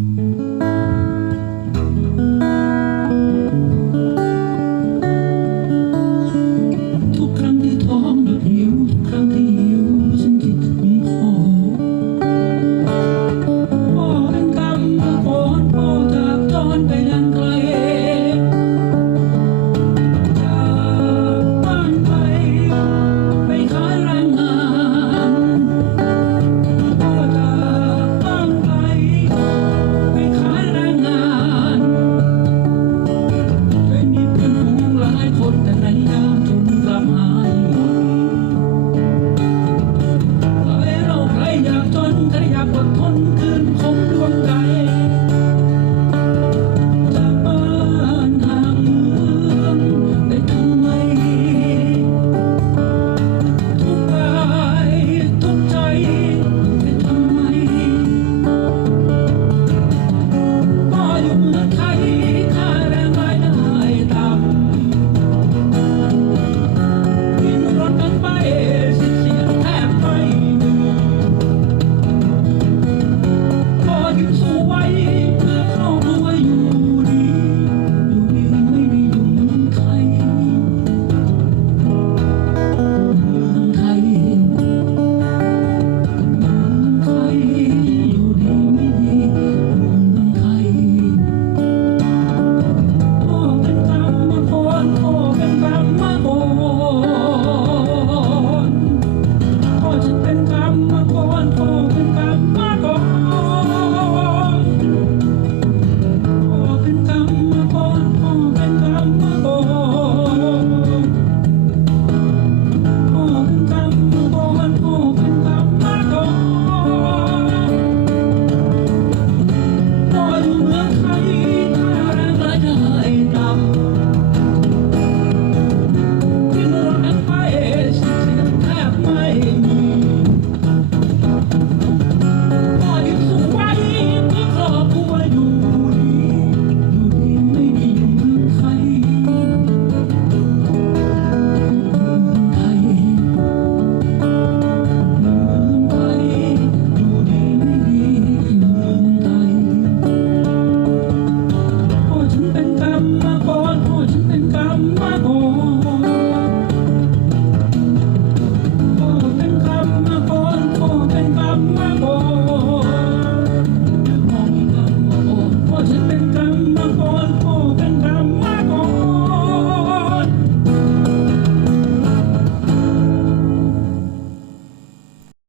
อ ฉันเป็นกรรมพรพอ